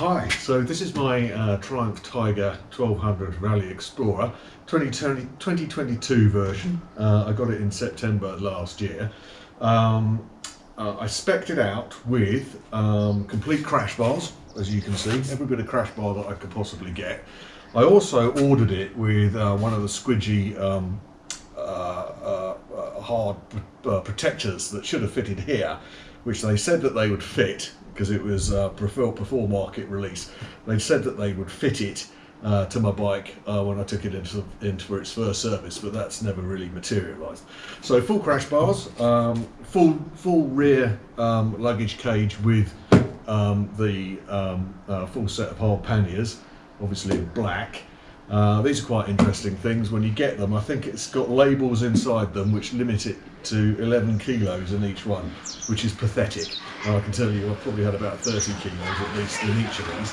Hi, so this is my Triumph Tiger 1200 Rally Explorer 2022 version. I got it in September last year. I spec'd it out with complete crash bars, as you can see, every bit of crash bar that I could possibly get. I also ordered it with one of the squidgy hard protectors that should have fitted here, which they said that they would fit, because it was before market release. They said that they would fit it to my bike when I took it into for its first service, but that's never really materialised. So full crash bars, full rear luggage cage with the full set of hard panniers, obviously in black. These are quite interesting things when you get them. I think it's got labels inside them which limit it to 11 kilos in each one, which is pathetic. And I can tell you I've probably had about 30 kilos at least in each of these.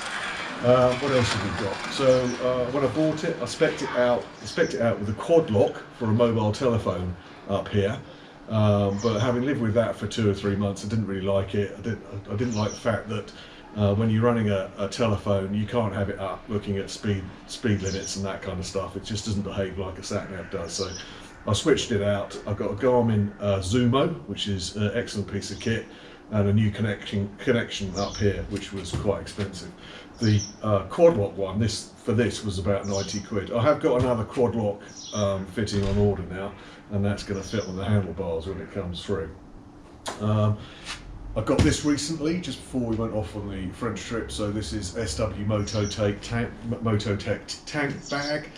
What else have we got? So when I bought it, I spec'd it out with a quad lock for a mobile telephone up here. But having lived with that for 2 or 3 months, I didn't really like it. I didn't like the fact that when you're running a telephone, you can't have it up looking at speed limits and that kind of stuff. It just doesn't behave like a sat-nav does. So I switched it out. I've got a Garmin Zumo, which is an excellent piece of kit, and a new connection up here, which was quite expensive. The quad lock one, for this was about 90 quid. I have got another quad lock fitting on order now, and that's going to fit on the handlebars when it comes through. I got this recently, just before we went off on the French trip. So this is SW Mototech tank bag.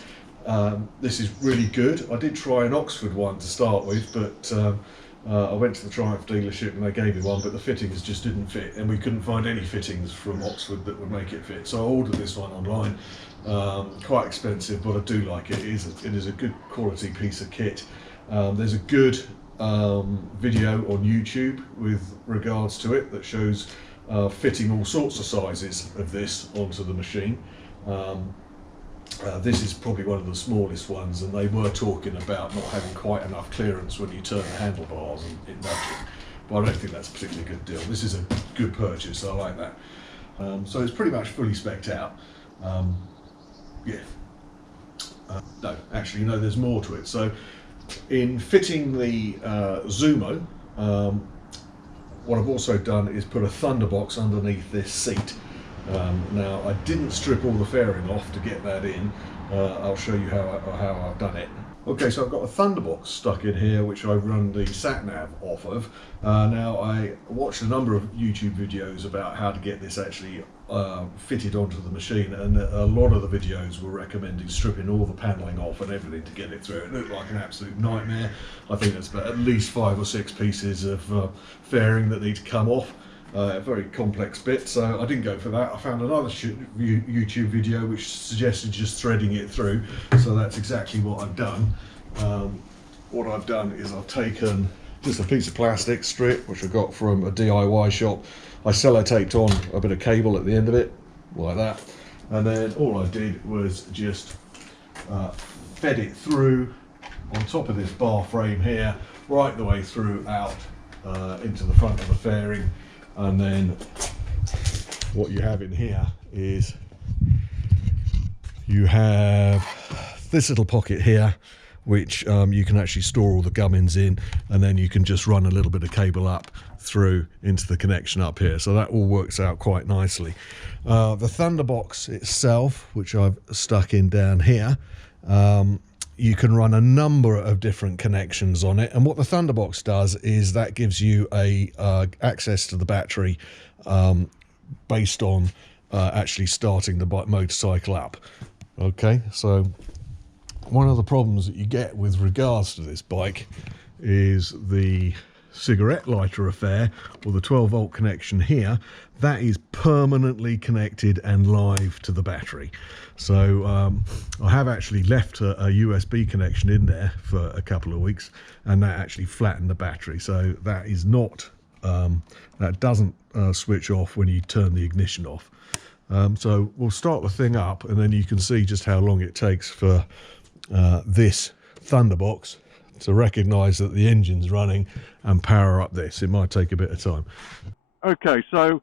This is really good. I did try an Oxford one to start with, but I went to the Triumph dealership and they gave me one, but the fittings just didn't fit, and we couldn't find any fittings from Oxford that would make it fit. So I ordered this one online. Quite expensive, but I do like it. It is a good quality piece of kit. There's a good video on YouTube with regards to it that shows fitting all sorts of sizes of this onto the machine. This is probably one of the smallest ones, and they were talking about not having quite enough clearance when you turn the handlebars and it nudging, but I don't think that's a particularly good deal. This is a good purchase, so I like that. So it's pretty much fully spec'd out. No, actually no, there's more to it. So in fitting the Zumo, what I've also done is put a Thunderbox underneath this seat. Now I didn't strip all the fairing off to get that in. I'll show you how I've done it. Okay, so I've got a Thunderbox stuck in here, which I run the sat-nav off of. Now I watched a number of YouTube videos about how to get this actually fitted onto the machine, and a lot of the videos were recommending stripping all the panelling off and everything to get it through. It looked like an absolute nightmare. I think there's about at least 5 or 6 pieces of fairing that need to come off. A very complex bit, so I didn't go for that. I found another YouTube video which suggested just threading it through, so that's exactly what I've done. What I've done is I've taken just a piece of plastic strip, which I got from a DIY shop. I sellotaped on a bit of cable at the end of it, like that, and then all I did was just fed it through on top of this bar frame here, right the way through out into the front of the fairing. And then what you have in here is you have this little pocket here, which you can actually store all the gummins in, and then you can just run a little bit of cable up through into the connection up here. So that all works out quite nicely. The Thunderbox itself, which I've stuck in down here, you can run a number of different connections on it, and what the Thunderbox does is that gives you a access to the battery based on actually starting the motorcycle up. Okay, so one of the problems that you get with regards to this bike is the cigarette lighter affair, or the 12-volt connection here. That is permanently connected and live to the battery. So I have actually left a USB connection in there for a couple of weeks, and that actually flattened the battery. So that is not that doesn't switch off when you turn the ignition off. So we'll start the thing up, and then you can see just how long it takes for this Thunderbox to recognize that the engine's running and power up this. It might take a bit of time. Okay, so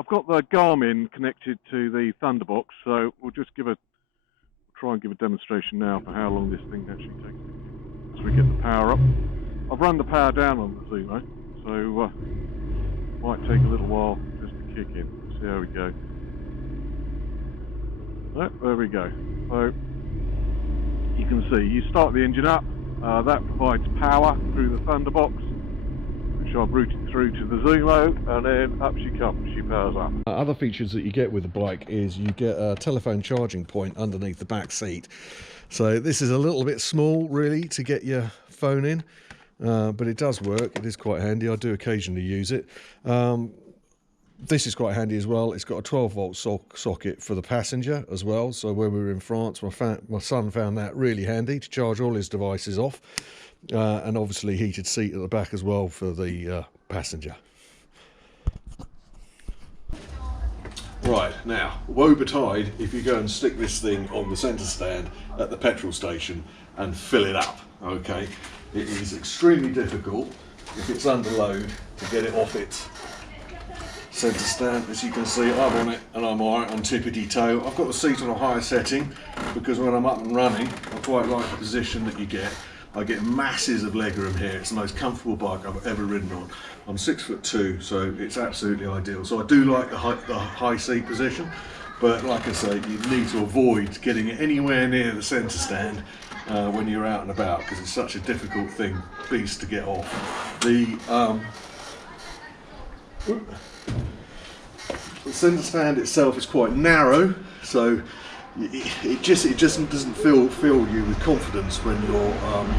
I've got the Garmin connected to the Thunderbox, so we'll just try and give a demonstration now for how long this thing actually takes as we get the power up. I've run the power down on the Zumo, so might take a little while just to kick in. See how we go. Oh, there we go. So you can see, you start the engine up, that provides power through the Thunderbox, which I've routed through to the Zumo, and then up she comes, she powers up. Other features that you get with the bike is you get a telephone charging point underneath the back seat. So this is a little bit small really to get your phone in, but it does work. It is quite handy. I do occasionally use it. This is quite handy as well. It's got a 12-volt socket for the passenger as well. So when we were in France, my son found that really handy to charge all his devices off. And obviously heated seat at the back as well for the passenger. Right, now, woe betide if you go and stick this thing on the centre stand at the petrol station and fill it up, okay? It is extremely difficult, if it's under load, to get it off its centre stand. As you can see, I'm on it and I'm alright on tippity toe. I've got the seat on a higher setting because when I'm up and running, I quite like the position that you get. I get masses of legroom here. It's the most comfortable bike I've ever ridden on. I'm 6'2", so it's absolutely ideal. So I do like the high seat position, but like I say, you need to avoid getting it anywhere near the centre stand when you're out and about, because it's such a difficult beast to get off. The centre stand itself is quite narrow, so it just doesn't fill you with confidence when you're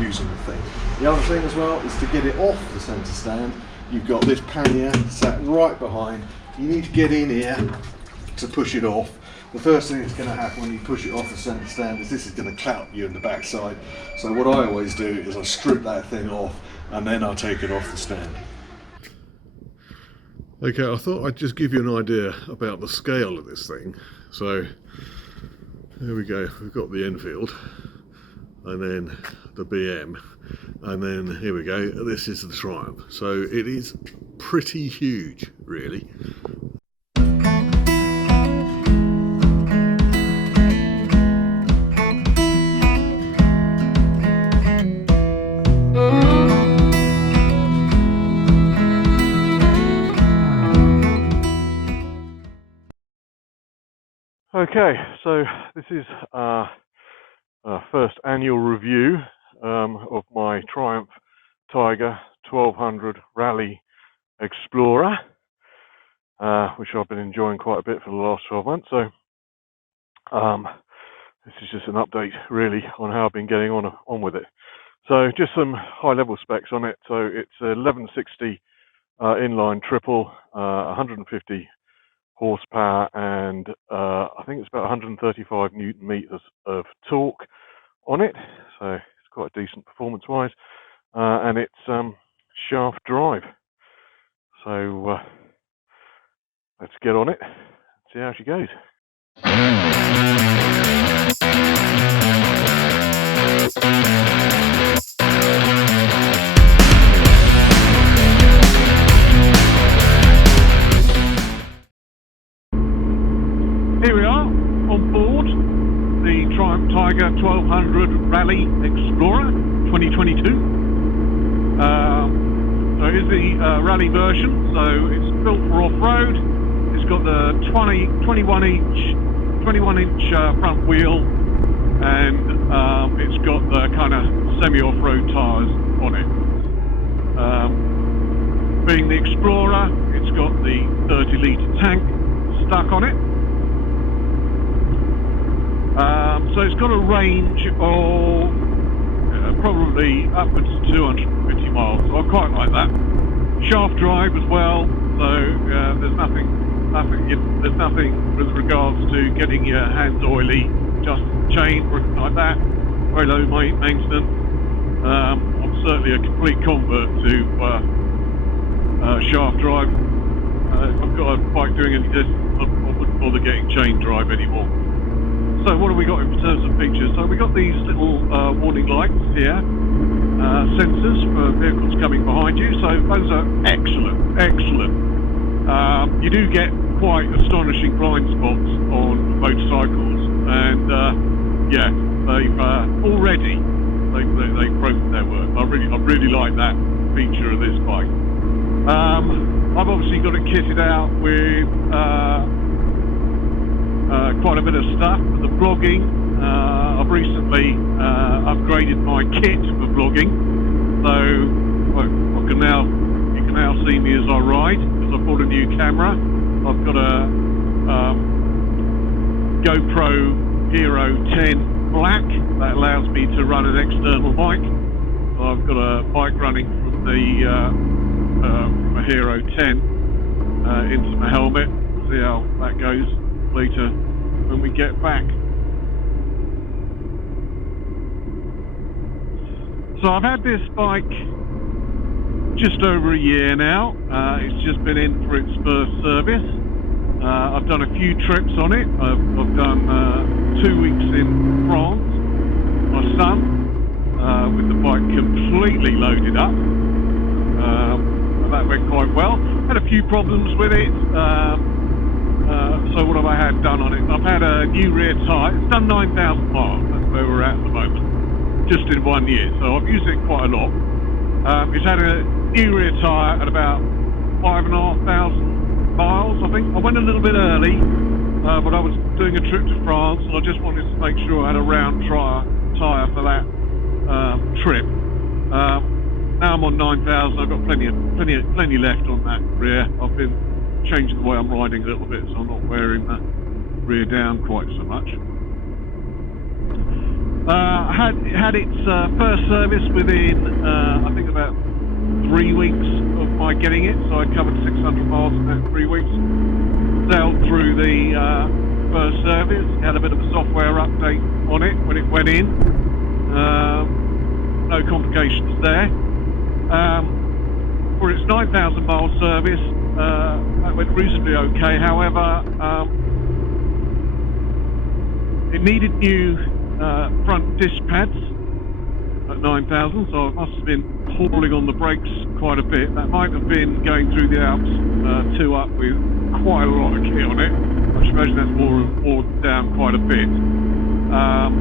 using the thing. The other thing as well is to get it off the centre stand. You've got this pannier sat right behind. You need to get in here to push it off. The first thing that's going to happen when you push it off the centre stand is this is going to clout you in the backside. So what I always do is I strip that thing off and then I'll take it off the stand. Okay, I thought I'd just give you an idea about the scale of this thing. So there we go, we've got the Enfield and then the BM, and then here we go, this is the Triumph. So it is pretty huge really. Okay, so this is our first annual review of my Triumph Tiger 1200 Rally Explorer, which I've been enjoying quite a bit for the last 12 months. So this is just an update really on how I've been getting on with it. So just some high-level specs on it. So it's a 1160 inline triple, 150 horsepower, and I think it's about 135 Newton meters of torque on it, so it's quite decent performance wise, and it's shaft drive. So let's get on it, see how she goes. Here we are on board the Triumph Tiger 1200 Rally Explorer 2022. So it is the rally version, so it's built for off-road. It's got the 21 inch front wheel, and it's got the kind of semi-off-road tyres on it. Being the Explorer, it's got the 30-litre tank stuck on it. So it's got a range of probably upwards of 250 miles. So I quite like that. Shaft drive as well. So there's nothing with regards to getting your hands oily, just chain or anything like that. Very low maintenance. I'm certainly a complete convert to shaft drive. If I've got a bike doing any distance, I wouldn't bother getting chain drive anymore. So what have we got in terms of features? So we got these little warning lights here, sensors for vehicles coming behind you. So those are excellent. You do get quite astonishing blind spots on motorcycles, and yeah, they've already they've broken their word. I really like that feature of this bike. I've obviously got it kitted out with quite a bit of stuff for the vlogging. I've recently upgraded my kit for vlogging, so you can now see me as I ride, because I've bought a new camera. I've got a GoPro Hero 10 Black that allows me to run an external mic. So I've got a mic running from the my Hero 10 into my helmet. See how that goes later when we get back. So I've had this bike just over a year now. It's just been in for its first service. I've done a few trips on it. I've done 2 weeks in France, my son, with the bike completely loaded up. That went quite well. Had a few problems with it. So what have I had done on it? I've had a new rear tyre. It's done 9,000 miles. That's where we're at the moment, just in 1 year. So I've used it quite a lot. It's had a new rear tyre at about 5,500 miles, I think. I went a little bit early, but I was doing a trip to France, and I just wanted to make sure I had a round tyre for that trip. Now I'm on 9,000. I've got plenty left on that rear. I've been changing the way I'm riding a little bit, so I'm not wearing the rear down quite so much. Had its first service within I think about 3 weeks of my getting it, so I covered 600 miles in that 3 weeks. Sailed through the first service, had a bit of a software update on it when it went in. No complications there. For its 9,000 mile service, that went reasonably okay. However, it needed new front disc pads at 9,000, so I must have been hauling on the brakes quite a bit. That might have been going through the Alps 2 up with quite a lot of kit on it. I should imagine that's worn down quite a bit. I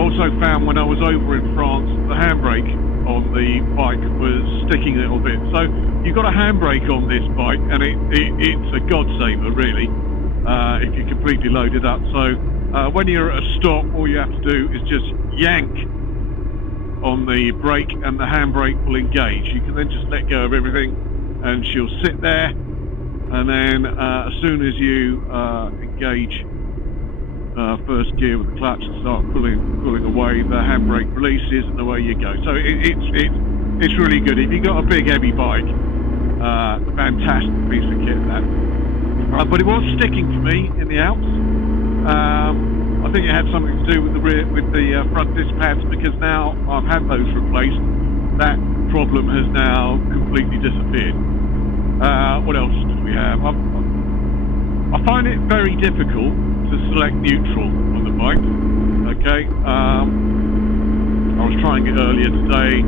also found when I was over in France, the handbrake on the bike was sticking a little bit. So you've got a handbrake on this bike, and it's a god-saver, really, if you're completely loaded up. So when you're at a stop, all you have to do is just yank on the brake and the handbrake will engage. You can then just let go of everything and she'll sit there, and then as soon as you engage first gear with the clutch and start pulling away, the handbrake releases and away you go. So it's really good. If you've got a big heavy bike, fantastic piece of kit that. But it was sticking for me in the Alps. I think it had something to do with the front disc pads, because now I've had those replaced. That problem has now completely disappeared. What else do we have? I find it very difficult to select neutral on the bike. Okay, I was trying it earlier today.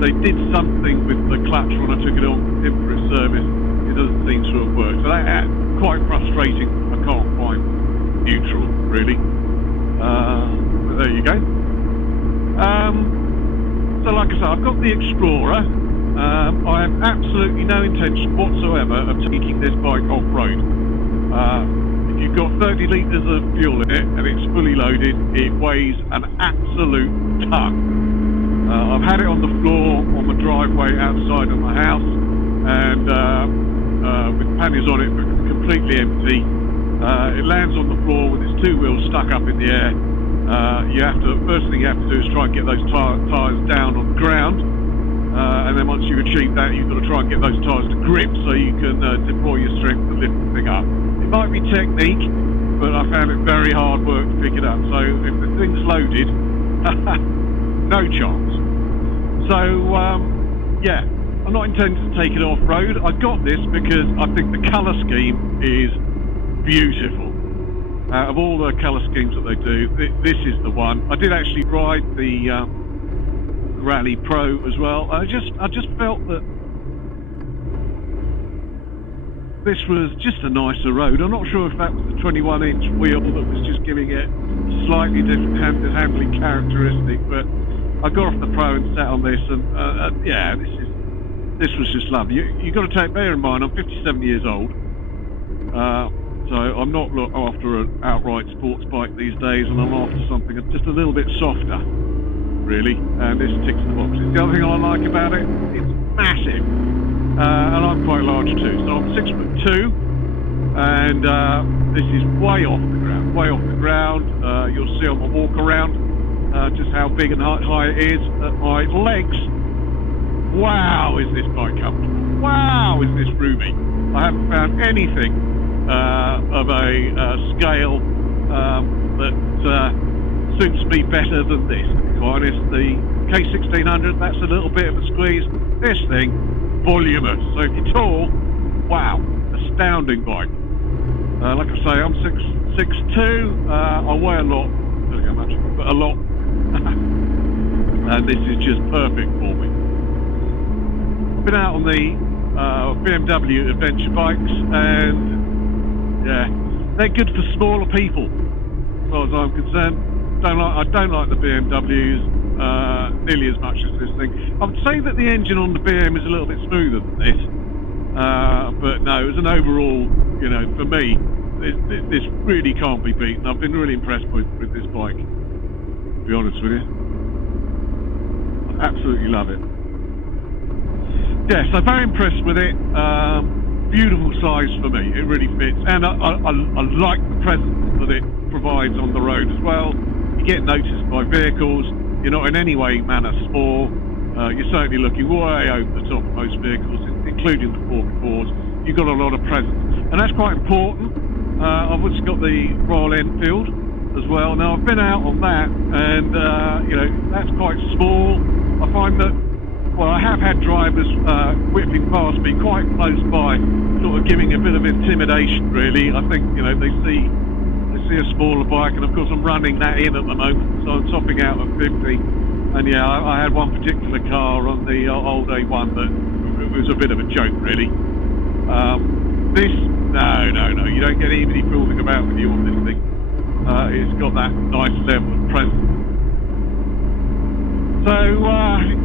They did something with the clutch when I took it on in for its service. It doesn't seem to have worked. So that's quite frustrating. I can't find neutral, really. But there you go. So like I said, I've got the Explorer. I have absolutely no intention whatsoever of taking this bike off-road. If you've got 30 litres of fuel in it and it's fully loaded, it weighs an absolute ton. I've had it on the floor on the driveway outside of my house, and with panniers on it, but completely empty. It lands on the floor with its 2 wheels stuck up in the air. First thing you have to do is try and get those tyres down on the ground, and then once you've achieved that, you've got to try and get those tyres to grip so you can deploy your strength to lift the thing up. It might be technique, but I found it very hard work to pick it up. So if the thing's loaded, no chance. So yeah, I'm not intending to take it off-road. I got this because I think the colour scheme is beautiful. Of all the colour schemes that they do, this is the one. I did actually ride the Rally Pro as well. I just felt that this was just a nicer road. I'm not sure if that was the 21-inch wheel that was just giving it a slightly different handling characteristic, but I got off the Pro and sat on this, and yeah, this was just lovely. You got to bear in mind, I'm 57 years old, so I'm not after an outright sports bike these days, and I'm after something just a little bit softer, really. And this ticks the boxes. The other thing I like about it, it's massive, and I'm quite large too. So I'm 6'2", and this is way off the ground. Way off the ground. You'll see on my walk around just how big and high it is. At my legs, wow, is this bike comfortable? Wow, is this roomy? I haven't found anything of a scale that suits me better than this, to be quite honest. The K1600, that's a little bit of a squeeze. This thing, voluminous. So if you're tall, wow, astounding bike. Like I say, I'm 6'2", I weigh a lot, I don't know how much, but a lot. And this is just perfect for me. I've been out on the BMW adventure bikes, and yeah, they're good for smaller people, as far as I'm concerned. I don't like the BMWs nearly as much as this thing. I would say that the engine on the BM is a little bit smoother than this, but no, as an overall, you know, for me, this really can't be beaten. I've been really impressed with this bike, to be honest with you. I absolutely love it. Yeah, so very impressed with it. Beautiful size for me, it really fits, and I like the presence that it provides on the road as well. You get noticed by vehicles, you're not in any way manner small, you're certainly looking way over the top of most vehicles, including the 4x4s. You've got a lot of presence, and that's quite important. I've also got the Royal Enfield as well. Now I've been out on that, and you know, that's quite small. I find that, well, I have had drivers whipping past me quite close by, sort of giving a bit of intimidation, really. I think, you know, they see a smaller bike, and of course I'm running that in at the moment, so I'm topping out at 50. And yeah, I had one particular car on the old A1 that it was a bit of a joke, really. This, no, you don't get anybody fooling about with you on this thing. It's got that nice level of presence. So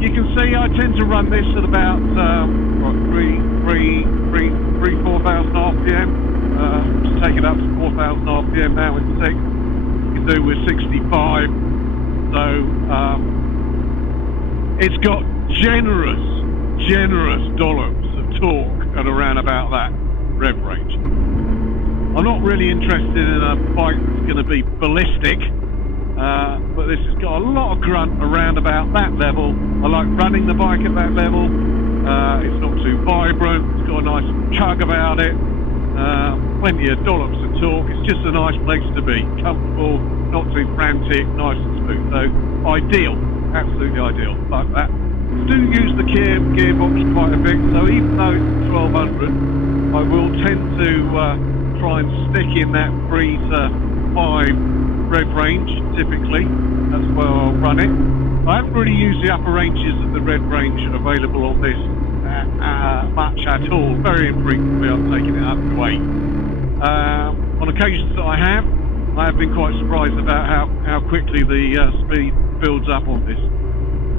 you can see I tend to run this at about 4,000 RPM. Just take it up to 4,000 RPM now in 6. You can do with 65. So it's got generous dollops of torque at around about that rev range. I'm not really interested in a bike that's going to be ballistic. But this has got a lot of grunt around about that level. I like running the bike at that level. It's not too vibrant, it's got a nice chug about it, plenty of dollops of torque. It's just a nice place to be, comfortable, not too frantic, nice and smooth. So ideal, absolutely ideal, like that. I do use the gearbox quite a bit, so even though it's 1200, I will tend to try and stick in that 3 to 5 rev range, typically. That's where I'll run it. I haven't really used the upper ranges of the rev range available on this much at all. Very infrequently I've taken it up to 8. On occasions that I have been quite surprised about how quickly the speed builds up on this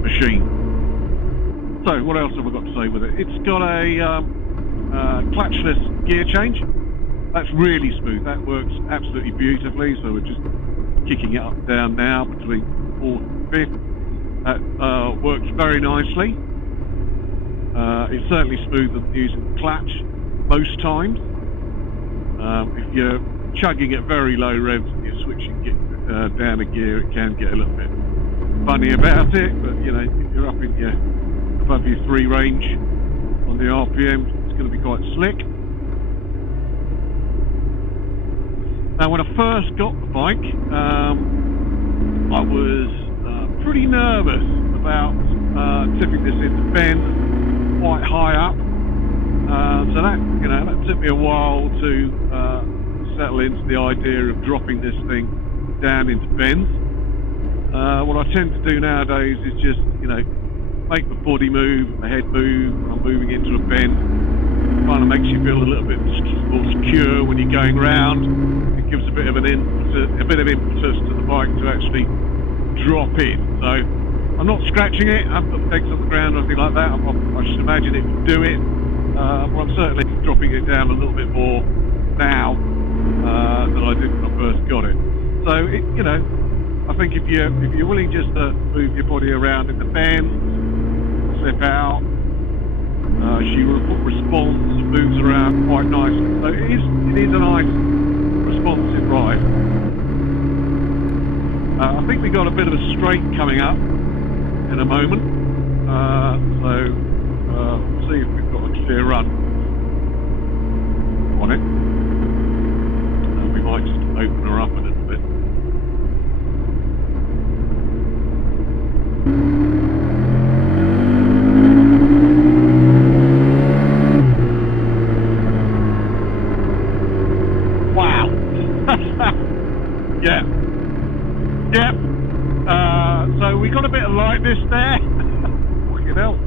machine. So what else have I got to say with it? It's got a clutchless gear change. That's really smooth. That works absolutely beautifully. So we're just kicking it up and down now between 4th and 5th. That works very nicely. It's certainly smoother than using the clutch most times. If you're chugging at very low revs and you're switching down a gear, it can get a little bit funny about it, but you know, if you're up in above your 3 range on the RPM, it's going to be quite slick. Now, when I first got the bike, I was pretty nervous about tipping this into bends quite high up. So that took me a while to settle into the idea of dropping this thing down into bends. What I tend to do nowadays is just, make the body move, the head move, I'm moving into a bend. kind of makes you feel a little bit more secure when you're going round. It gives a bit of impetus to the bike to actually drop in. So I'm not scratching it. I haven't put the pegs on the ground or anything like that. I should imagine it would do it. But I'm certainly dropping it down a little bit more now than I did when I first got it. So you know, I think if you're willing just to move your body around in the bends, slip out, she responds, moves around quite nicely. So it is a nice responsive ride. I think we got a bit of a straight coming up in a moment, so we'll see if we've got a clear run on it. We might just open her up a little bit. Wow. Yeah. Yep. So we got a bit of lightness there. Fucking hell.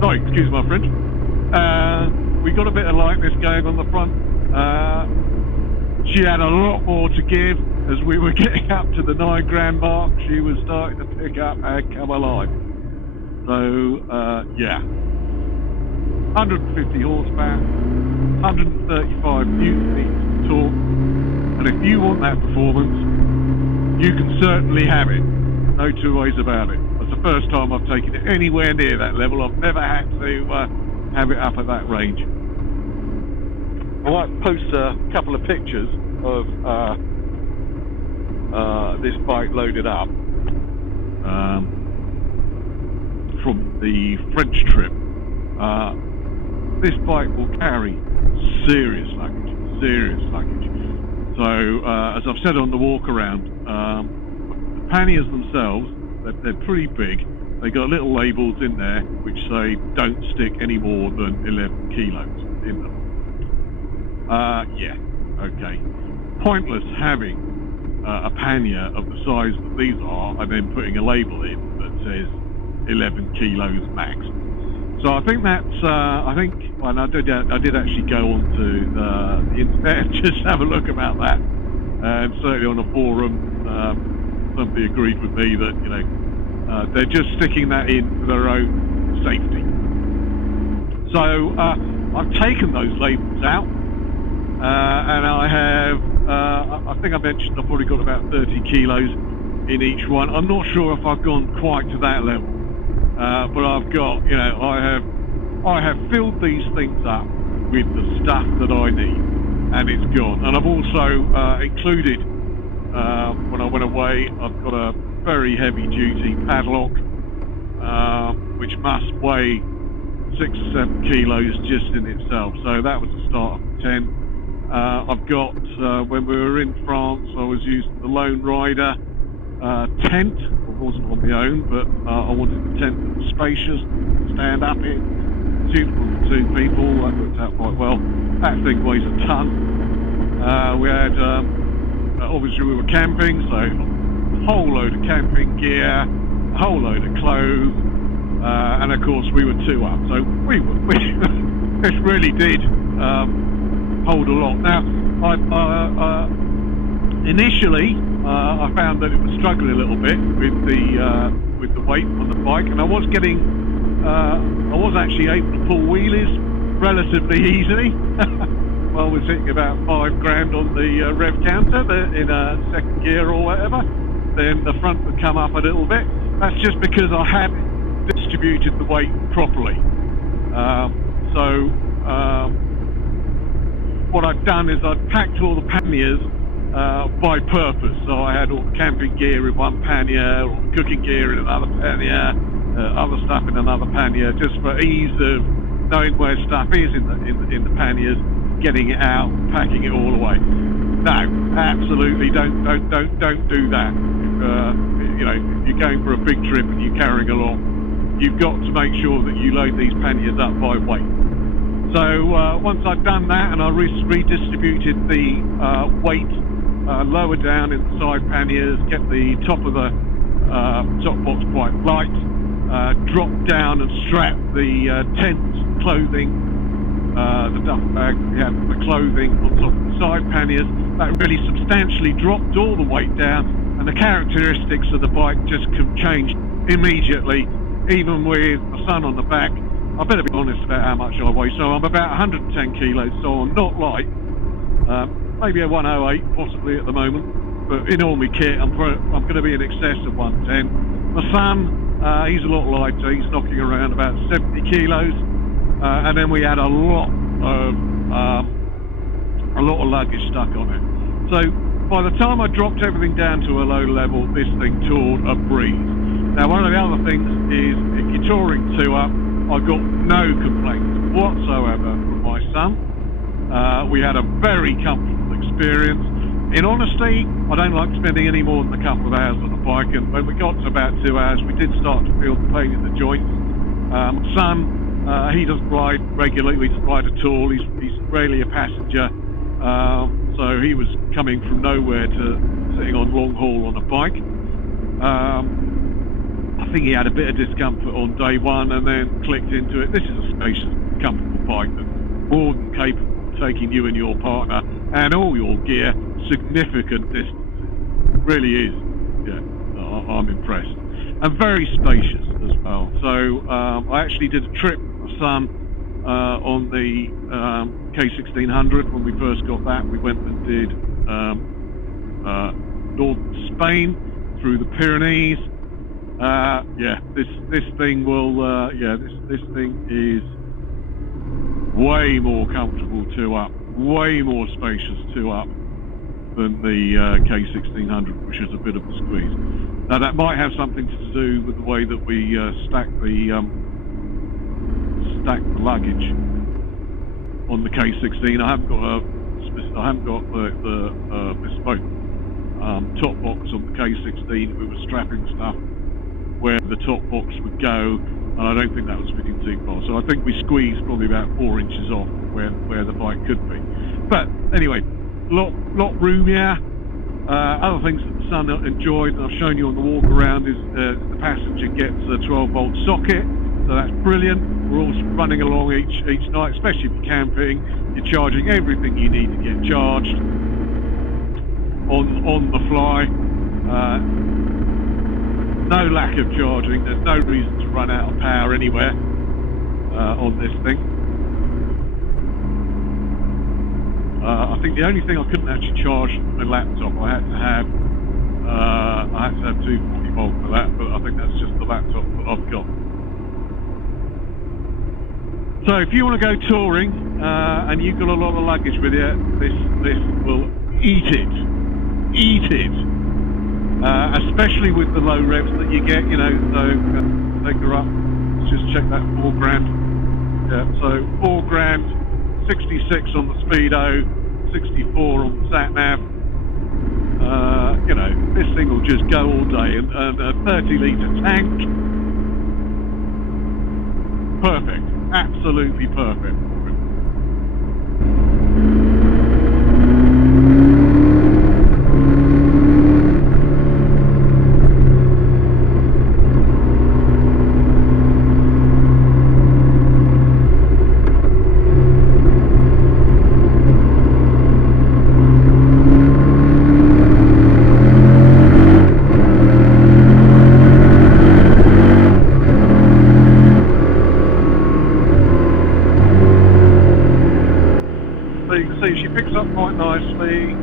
Sorry, excuse my French. We got a bit of lightness going on the front. She had a lot more to give as we were getting up to the 9 grand mark. She was starting to pick up and come alive. So, yeah. 150 horsepower, 135 newton meters of torque. And if you want that performance, you can certainly have it. No two ways about it. It's the first time I've taken it anywhere near that level. I've never had to have it up at that range. I might post a couple of pictures of this bike loaded up from the French trip. This bike will carry serious luggage. So, as I've said on the walk around, the panniers themselves, they're pretty big. They got little labels in there which say don't stick any more than 11 kilos in them. Yeah, okay. Pointless having a pannier of the size that these are and then putting a label in that says 11 kilos max. So I think that's, and I did actually go onto the internet and just have a look about that. And certainly on a forum, somebody agreed with me that, you know, they're just sticking that in for their own safety. So I've taken those labels out, and I have, I think I mentioned I've probably got about 30 kilos in each one. I'm not sure if I've gone quite to that level. But I've got, you know, I have filled these things up with the stuff that I need, and it's gone. And I've also included, when I went away, I've got a very heavy-duty padlock, which must weigh 6 or 7 kilos just in itself. So that was the start of 10. I've got, when we were in France, I was using the Lone Rider tent. I wasn't on my own, but I wanted the tent that was spacious, stand up in, suitable for 2 people. That worked out quite well. That thing weighs a ton. We had, obviously we were camping, so a whole load of camping gear, a whole load of clothes, and of course we were 2 up, so we this really did hold a lot. Now, initially, I found that it was struggling a little bit with the weight on the bike, and I was actually able to pull wheelies relatively easily. Well, I was hitting about 5 grand on the rev counter in a second gear or whatever. Then the front would come up a little bit. That's just because I hadn't distributed the weight properly. What I'd done is I'd packed all the panniers by purpose. So I had all the camping gear in one pannier, all the cooking gear in another pannier, other stuff in another pannier, just for ease of knowing where stuff is in the panniers, getting it out, packing it all away. No, absolutely don't do that. You know, if you're going for a big trip and you're carrying along, you've got to make sure that you load these panniers up by weight. So once I'd done that and I redistributed the weight lower down in the side panniers, get the top of the top box quite light, drop down and strap the tent clothing the duffel bag, we had the clothing on top of the side panniers. That really substantially dropped all the weight down, and the characteristics of the bike just changed immediately, even with the son on the back. I better be honest about how much I weigh. So I'm about 110 kilos, so I'm not light. Maybe a 108 possibly at the moment, but in all my kit I'm going to be in excess of 110. My son, he's a lot lighter. He's knocking around about 70 kilos, and then we had a lot of luggage stuck on it. So by the time I dropped everything down to a low level, this thing toured a breeze. Now, one of the other things is, if you're touring 2 up, I got no complaints whatsoever from my son. We had a very comfortable experience. In honesty, I don't like spending any more than a couple of hours on a bike, and when we got to about 2 hours, we did start to feel the pain in the joints. My son, he doesn't ride regularly, he doesn't ride at all, he's rarely a passenger, so he was coming from nowhere to sitting on long haul on a bike. I think he had a bit of discomfort on day one and then clicked into it. This is a spacious, comfortable bike that's more than capable of taking you and your partner and all your gear significant distances. Really is. Yeah, I'm impressed. And very spacious as well. So I actually did a trip with my son on the K1600 when we first got that. We went and did northern Spain through the Pyrenees. Yeah, this thing will. This thing is way more comfortable 2 up, way more spacious 2 up than the K1600, which is a bit of a squeeze. Now that might have something to do with the way that we stack the luggage on the K16. I haven't got the bespoke top box on the K16. We were strapping stuff where the top box would go, and I don't think that was fitting too far. So I think we squeezed probably about 4 inches off where the bike could be. But anyway, lot roomier. Other things that the son enjoyed, and I've shown you on the walk around, is the passenger gets a 12-volt socket, so that's brilliant. We're also running along each night, especially if you're camping. You're charging everything you need to get charged on the fly. No lack of charging. There's no reason to run out of power anywhere on this thing. I think the only thing I couldn't actually charge my laptop, I had to have 240 volt for that, but I think that's just the laptop that I've got. So if you want to go touring and you've got a lot of luggage with you, this will eat it, especially with the low revs that you get, you know. So take her up. Let's just check that 4 grand. Yeah, so 4 grand, 66 on the speedo, 64 on the sat nav. You know, this thing will just go all day, and a 30-litre tank. Perfect. Absolutely perfect. She picks up quite nicely.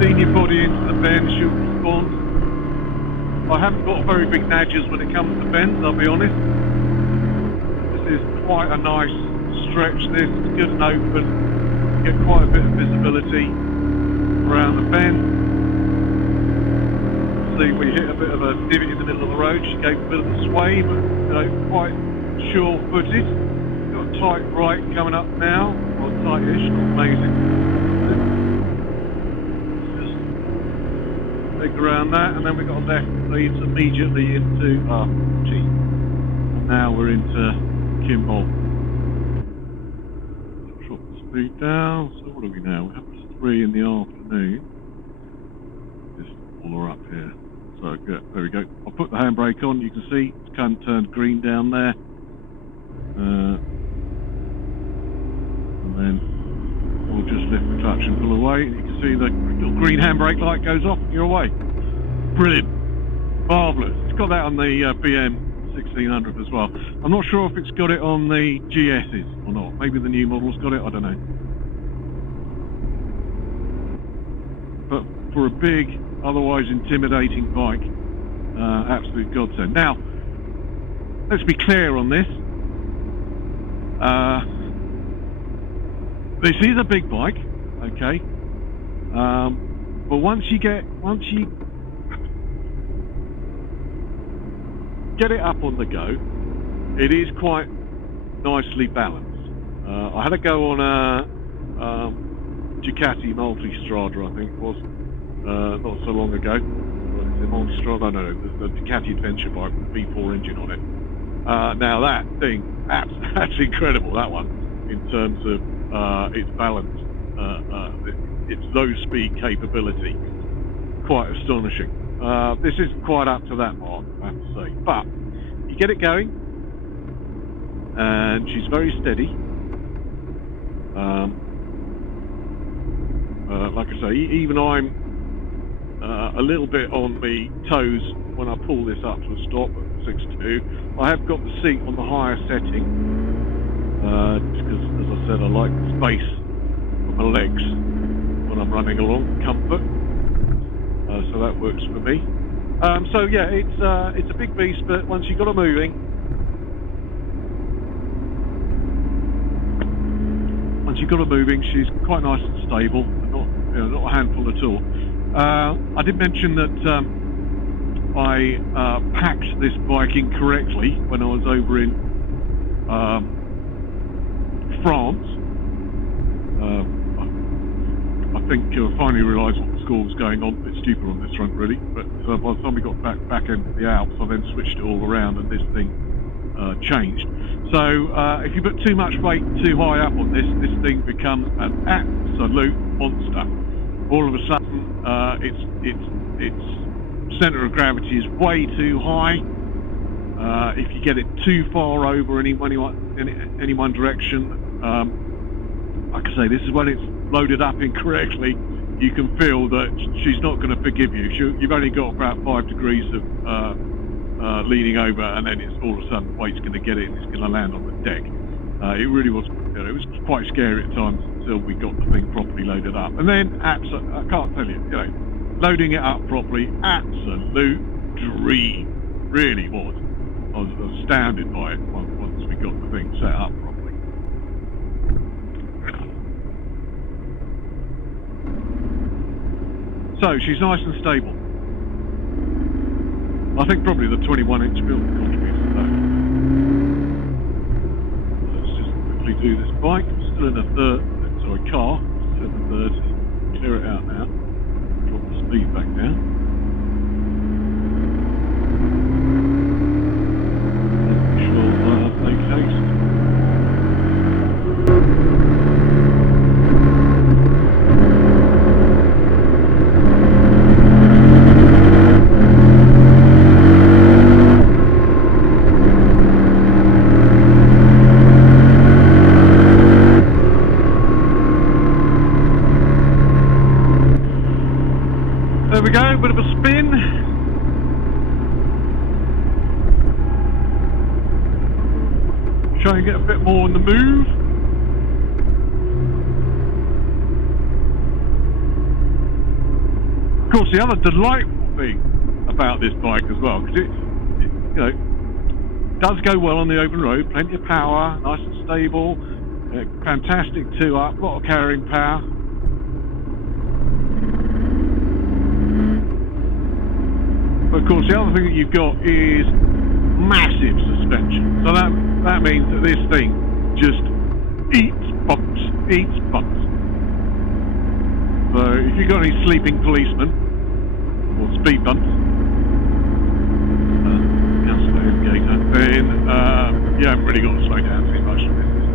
Senior body into the bend, she'll respond. I haven't got very big nudges when it comes to bends, I'll be honest. This is quite a nice stretch, this. It's good and open. You get quite a bit of visibility around the bend. See, we hit a bit of a divot in the middle of the road. She gave a bit of a sway, but you know, quite sure-footed. Tight right coming up now, or tight-ish, not amazing. Just dig around that, and then we've got a left that leads immediately into G. And now we're into Kimball. Drop the speed down. So what are we now? We're up to 3 in the afternoon. Just all are up here. So good. There we go. I'll put the handbrake on. You can see it's kind of turned green down there. And then we'll just lift the clutch and pull away. You can see the little green handbrake light goes off and you're away. Brilliant. Marvellous. It's got that on the BM 1600 as well. I'm not sure if it's got it on the GS's or not. Maybe the new model's got it, I don't know. But for a big, otherwise intimidating bike, absolute godsend. Now, let's be clear on this. This is a big bike, okay, but once you get it up on the go, it is quite nicely balanced. I had a go on a Ducati Multistrada, I think it was, not so long ago. The Multistrada, no, the Ducati Adventure bike with the V4 engine on it. Now that thing, that's incredible, that one, in terms of its balance, its low speed capability, quite astonishing. This isn't quite up to that mark, I have to say, but you get it going, and she's very steady. Like I say, even I'm a little bit on the toes when I pull this up to a stop at 6.2. I have got the seat on the higher setting, because, as I said, I like the space for my legs when I'm running along, comfort. So that works for me. So yeah, it's a big beast, but once you got her moving, she's quite nice and stable, and not a handful at all. I did mention that I packed this bike incorrectly when I was over in France. I think I finally realised what the score was going on. A bit stupid on this front, really. But by the time we got back into the Alps, I then switched it all around, and this thing changed. So if you put too much weight too high up on this thing becomes an absolute monster. All of a sudden, its centre of gravity is way too high. If you get it too far over any one direction, like I say, this is when it's loaded up incorrectly. You can feel that she's not going to forgive you. You've only got about 5 degrees of leaning over, and then it's all of a sudden weight's going to get it and it's going to land on the deck. It really was, it was quite scary at times until we got the thing properly loaded up. And then, I can't tell you, loading it up properly, absolute dream, really was. I was astounded by it once we got the thing set up properly. So she's nice and stable. I think probably the 21-inch build contributes to that. Let's just quickly do this bike. I'm still in a car. 730. Clear it out now. Drop the speed back down. Make haste. There we go, bit of a spin. Try and get a bit more on the move. Of course, the other delightful thing about this bike as well, because it does go well on the open road, plenty of power, nice and stable, fantastic 2-up, lot of carrying power. But of course, the other thing that you've got is massive suspension. So that means that this thing just eats bumps. So if you've got any sleeping policemen or speed bumps, cancel the indicator, then you haven't really got to slow down too much.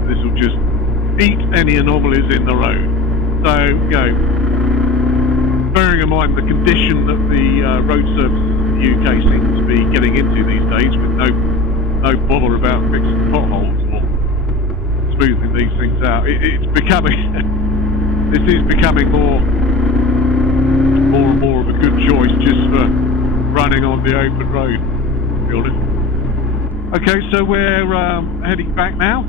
This will just eat any anomalies in the road. So, bearing in mind the condition that the road surfaces in the UK seem to be getting into these days, with no bother about fixing potholes or smoothing these things out. It's becoming this is becoming more and more of a good choice just for running on the open road, to be honest. Okay, so we're heading back now,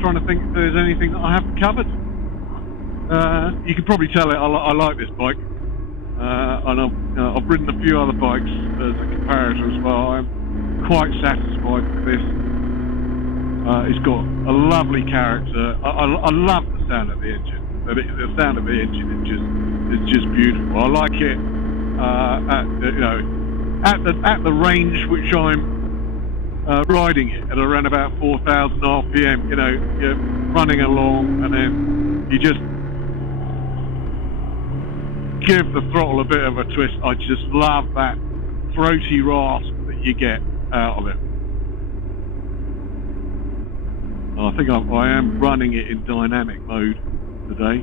trying to think if there's anything that I haven't covered. You can probably tell I like this bike, and I've ridden a few other bikes as a comparator as well. I'm quite satisfied with this. It's got a lovely character. I love the sound of the engine. The sound of the engine is just beautiful. I like it at the range which I'm riding it at around about 4,000 RPM. You know, you're running along and then you just give the throttle a bit of a twist. I just love that throaty rasp that you get out of it. I think I am running it in dynamic mode today.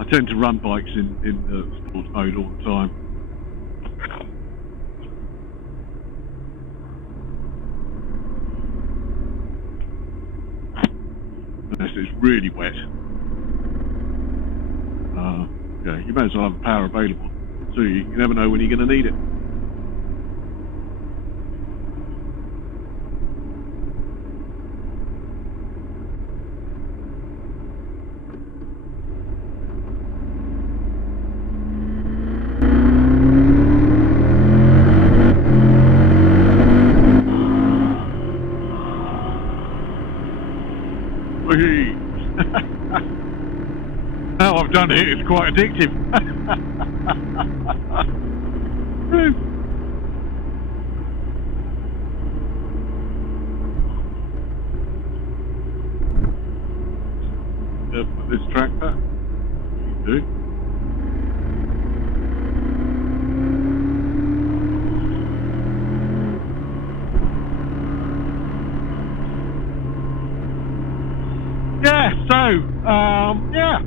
I tend to run bikes in sports mode all the time. Unless it's really wet. Yeah, you may as well have the power available. So you never know when you're going to need it. Now I've done it, it's quite addictive. Put this tractor. You do. Yeah, so, yeah,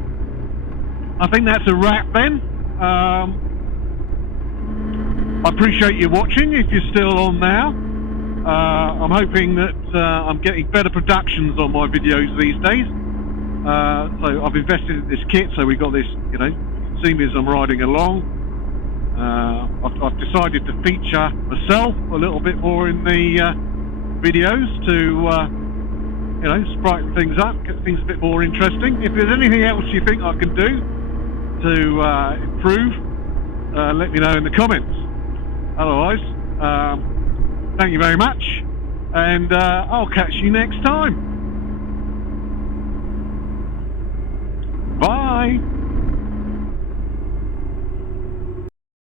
I think that's a wrap then. I appreciate you watching if you're still on now. I'm hoping that I'm getting better productions on my videos these days. So I've invested in this kit, so we've got this, you know, you can see me as I'm riding along. I've decided to feature myself a little bit more in the videos to you know, brighten things up, get things a bit more interesting. If there's anything else you think I can do to improve, let me know in the comments. Otherwise, thank you very much, and I'll catch you next time. Bye.